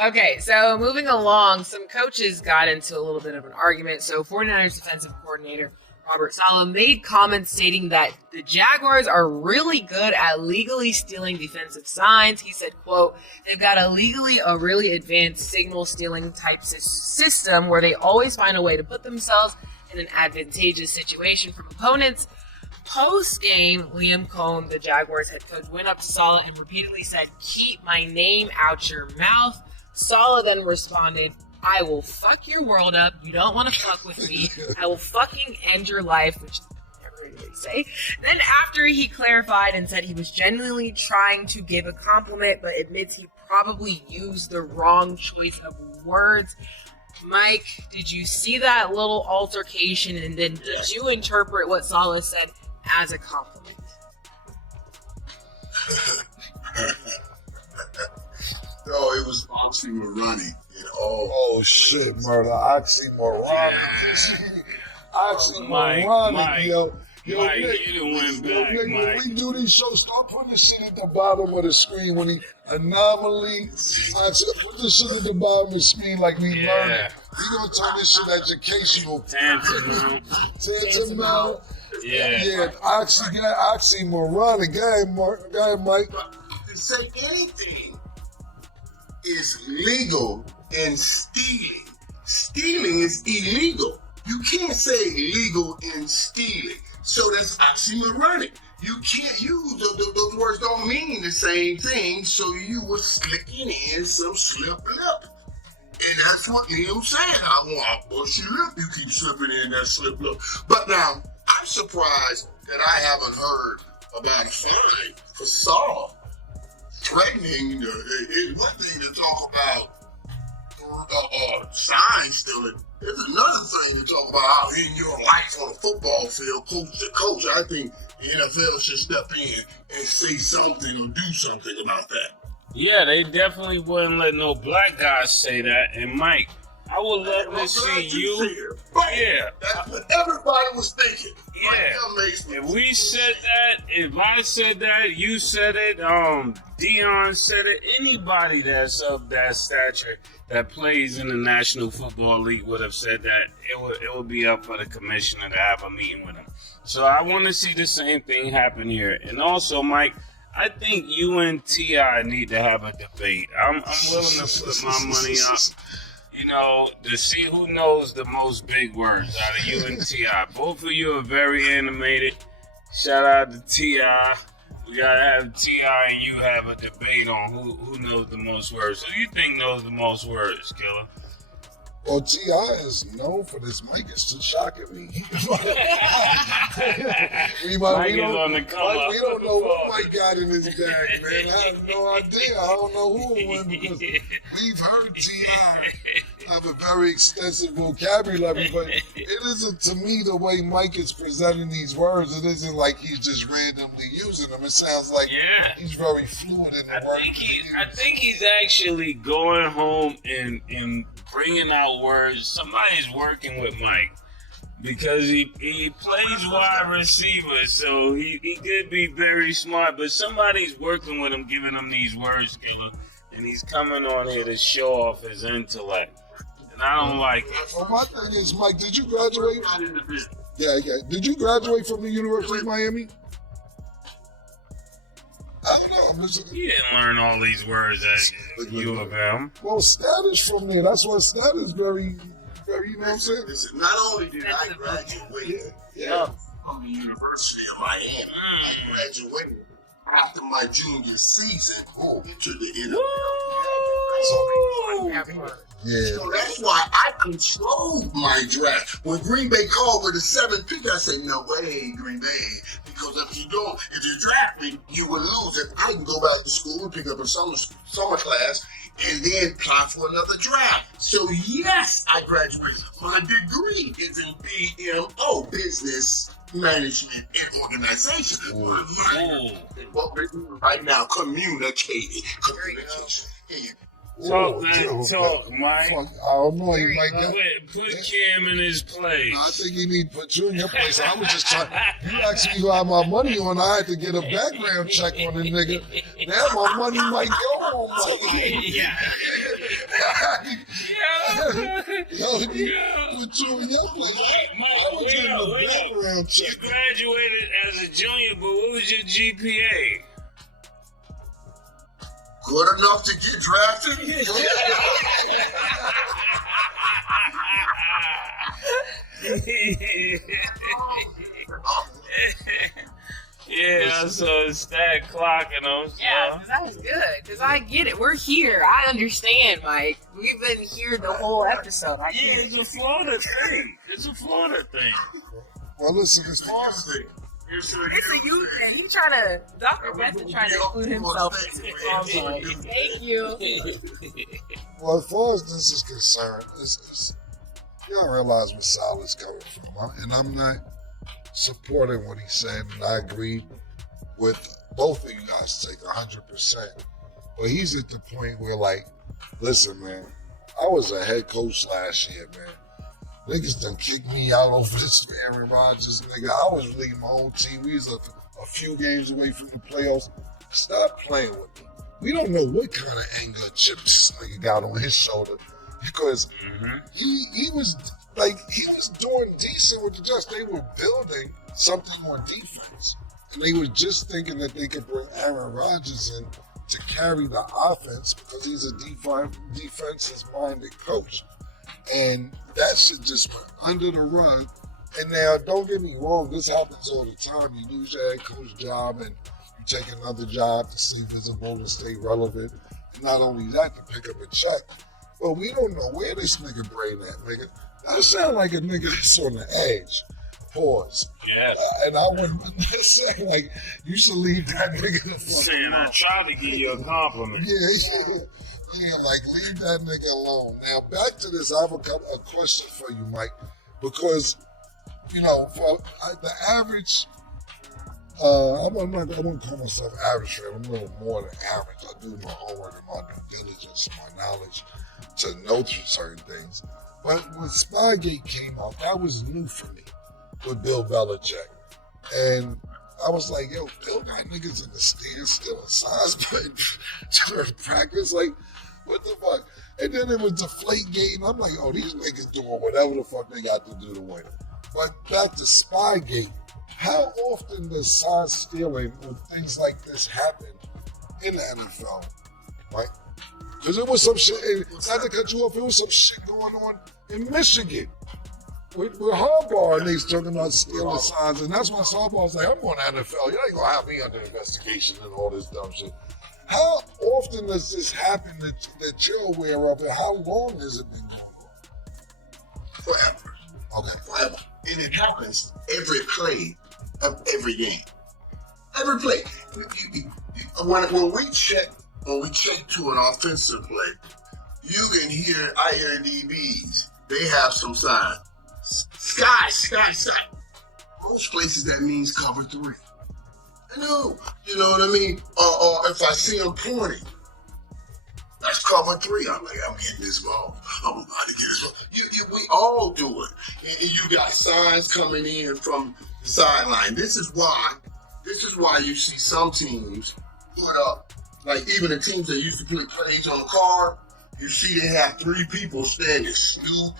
Okay, so moving along, some coaches got into a little bit of an argument. So 49ers defensive coordinator Robert Saleh made comments stating that the Jaguars are really good at legally stealing defensive signs. He said, quote, they've got a really advanced signal stealing type system where they always find a way to put themselves in an advantageous situation from opponents. Post-game, Liam Cohn, the Jaguars head coach, went up to Saleh and repeatedly said, keep my name out your mouth. Saleh then responded, I will fuck your world up. You don't want to fuck with me. I will fucking end your life, which I never heard anybody say. Then after he clarified and said he was genuinely trying to give a compliment, but admits he probably used the wrong choice of words. Mike, did you see that little altercation, and then did you interpret what Saleh said as a compliment? No, it was oxymoronic. Oh shit, murder. Oxymoronic. Oxymoronic, yo. Yo, Mike, Nick, you done went back, Nick, Mike. when we do these shows, start putting this shit at the bottom of the screen. When he anomaly, put this shit at the bottom of the screen like we learning. We gonna turn this shit educational. Tantamount. Yeah, oxymoronic. Go ahead, Mike. To say anything is legal and stealing is illegal. You can't say legal and stealing. So that's oxymoronic. You can't use those words, don't mean the same thing. So you were slicking in some slip lip. And that's what Neil said. I want to bust your lip. You keep slipping in that slip lip. But now, I'm surprised that I haven't heard about a fine for Saul threatening. It's one thing to talk about sign stealing. There's another thing to talk about how in your life on a football field, coach to coach. I think the NFL should step in and say something or do something about that. Yeah, they definitely wouldn't let no black guys say that. And Mike, I would love to see you. Yeah. That's what everybody was thinking. Yeah. If we said that, if I said that, you said it, Dion said it, anybody that's of that stature that plays in the National Football League would have said that. It would be up for the commissioner to have a meeting with him. So I want to see the same thing happen here. And also, Mike, I think you and T.I. need to have a debate. I'm willing to put my money on, to see who knows the most big words out of you and T.I. Both of you are very animated. Shout out to T.I. We gotta have T.I. and you have a debate on who knows the most words. Who you think knows the most words, Killer? Well, T.I. is known for this. Mike is just shocking me. Mike is on the come up. We don't know what Mike got in his bag, man. I have no idea. I don't know who will win because we've heard T.I. have a very extensive vocabulary, but it isn't, to me, the way Mike is presenting these words. It isn't like he's just randomly using them. It sounds like he's very fluid in the words. I think he's actually going home and bringing out words. Somebody's working with Mike because he plays wide receiver, so he could be very smart, but somebody's working with him, giving him these words, Killer, and he's coming on here to show off his intellect. And I don't like it. Well, my thing is, Mike, did you graduate? Yeah. Did you graduate from the University of Miami? I don't know. I'm listening. He didn't learn all these words at U of M. Well, status from there. That's why status very, you know what I'm saying? Listen, not only did I graduate from the University of Miami, I graduated after my junior season into the NFL. Yeah. So that's why I controlled my draft. When Green Bay called with the 7th pick, I said, no way, Green Bay. Because if you draft me, you will lose it. I can go back to school and pick up a summer class and then apply for another draft. So yes, I graduated. My degree is in BMO, Business Management and Organization. Right now, communication. Talk, Mike. I don't know. You like that? Put Cam in his place. I think he need to put you in your place. I was just trying. You asked me who I had my money on. I had to get a background check on the nigga. Now my money might go on Mike. Yo, with you and your play, I was in the background check. You graduated as a junior, but what was your GPA? Good enough to get drafted? Yeah, so it's that clocking them. Yeah, because that was good. Because I get it. We're here. I understand, Mike. We've been here the whole episode. I Yeah, get it. it's a Florida thing. It's a Florida thing. Well, listen, it's the It's a you thing. He trying to, Dr. Benson trying to include himself into the convo. Thank you. Well, as far as this is concerned, you don't realize where Salah's coming from, huh? And I'm not supporting what he said, and I agree with both of you guys take 100%. But he's at the point where, like, listen, man, I was a head coach last year, man. Niggas done kicked me out over this Aaron Rodgers, nigga. I was leading my own team. We was a few games away from the playoffs. Stop playing with me. We don't know what kind of anger chip this nigga got on his shoulder, because he was doing decent with the Jets. They were building something on defense, and they were just thinking that they could bring Aaron Rodgers in to carry the offense because he's a defensive-minded coach. And that shit just went under the rug. And now, don't get me wrong, this happens all the time. You lose your head coach job and you take another job to stay visible, to stay relevant. And not only that, to pick up a check. But we don't know where this nigga brain at, nigga. That sound like a nigga that's on the edge. Pause. Yes. And I wouldn't say, like, you should leave that nigga the fuck Saying alone. I tried to give you a compliment. Yeah, like, leave that nigga alone. Now, back to this, I have a question for you, Mike, because, you know, for the average, I wouldn't call myself average fan. I'm a little more than average. I do my homework and my due diligence, my knowledge to know certain things. But when Spygate came out, that was new for me with Bill Belichick. And I was like, yo, Bill got niggas in the stands still in size, but during practice, like, what the fuck? And then it was Deflategate, and I'm like, oh, these niggas doing whatever the fuck they got to do to win. But back to Spygate, how often does sign stealing or things like this happen in the NFL, right? Because there was some shit, and not to cut you off, there was some shit going on in Michigan with Harbaugh, and they was talking about stealing signs, and that's why Harbaugh's like, I'm going to NFL. You ain't going to have me under investigation and all this dumb shit. How often does this happen that you're aware of, and how long has it been going on? Forever. Okay. Forever. And it happens every play of every game. Every play. When we check to an offensive play, you can hear IRDBs. They have some sign. Sky. Most places that means cover 3. I know. You know what I mean? Or if I see them pointing, that's cover 3. I'm like, I'm getting this ball. I'm about to get this ball. We all do it. And you got signs coming in from the sideline. This is why you see some teams put up, like even the teams that used to put plays on the card, you see they have 3 people standing. Snoop,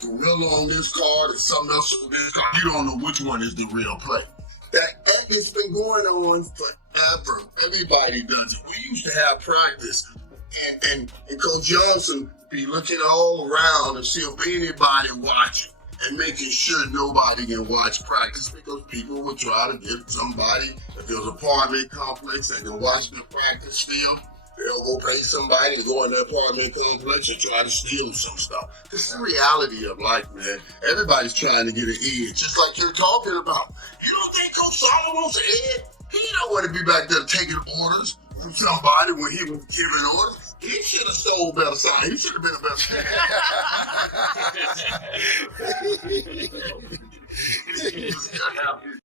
Gorilla on this card, and something else on this card. You don't know which one is the real play. It's been going on forever. Everybody does it. We used to have practice, and Coach Johnson be looking all around and see if anybody watching and making sure nobody can watch practice, because people would try to get somebody, if there's an apartment complex that can watch the practice field, they'll go pay somebody to go in the apartment complex and try to steal some stuff. It's the reality of life, man. Everybody's trying to get an edge, just like you're talking about. You don't think Coach Solomon wants an edge? He don't want to be back there taking orders from somebody when he was giving orders. He should have stole better sign. He should have been a better